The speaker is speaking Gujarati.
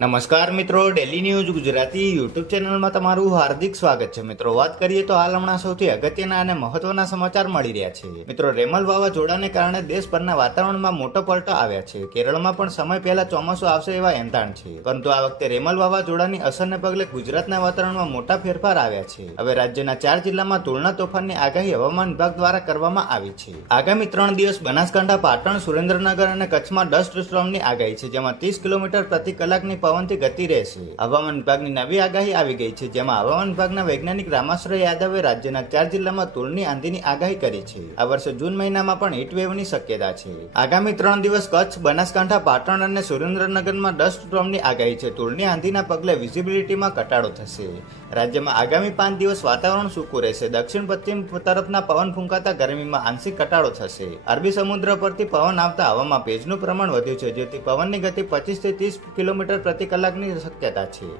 નમસ્કાર મિત્રો, ડેલી ન્યૂઝ ગુજરાતી યુટ્યુબ ચેનલમાં તમારું હાર્દિક સ્વાગત છે. મિત્રો, વાત કરીએ તો હાલ હમણાં સૌથી અગત્યના અને મહત્વના સમાચાર મળી રહ્યા છે. મિત્રો, રેમલ વાવાઝોડાને કારણે દેશભરના વાતાવરણમાં મોટો પલટો આવ્યા છે. કેરળમાં પણ સમય પહેલા ચોમાસું આવશે એવા એંધાણ છે, પરંતુ આ વખતે રેમલ વાવાઝોડાની અસરને પગલે ગુજરાતના વાતાવરણમાં મોટા ફેરફાર આવ્યા છે. હવે રાજ્યના 4 જિલ્લામાં ધૂળના તોફાનની આગાહી હવામાન વિભાગ દ્વારા કરવામાં આવી છે. આગામી 3 દિવસ બનાસકાંઠા, પાટણ, સુરેન્દ્રનગર અને કચ્છમાં ડસ્ટ સ્ટોર્મની આગાહી છે, જેમાં 30 કિલોમીટર પ્રતિ કલાકની પવનથી ગતિ રહેશે. હવામાન વિભાગની નવી આગાહી આવી ગઈ છે, જેમાં હવામાન વિભાગના વૈજ્ઞાનિક રામાશ્રય યાદવે રાજ્યના 4 જિલ્લામાં ધૂળની આંધીની આગાહી કરી છે. આ વર્ષે જૂન મહિનામાં પણ હીટવેવની શક્યતા છે. આગામી 3 દિવસ કચ્છ, બનાસકાંઠા, પાટણ અને સુરેન્દ્રનગરમાં ડસ્ટ સ્ટોર્મની આગાહી છે. ધૂળની આંધીના પગલે વિઝિબિલિટીમાં ઘટાડો થશે. રાજ્યમાં આગામી 5 દિવસ વાતાવરણ સૂકું રહેશે. દક્ષિણ પશ્ચિમ તરફના પવન ફૂંકાતા ગરમીમાં આંશિક ઘટાડો થશે. અરબી સમુદ્ર પરથી પવન આવતા હવામાં ભેજનું પ્રમાણ વધ્યું છે, જેથી પવનની ગતિ 25 થી 30 કિલોમીટર પ્રતિ કલાકની શક્યતા છે.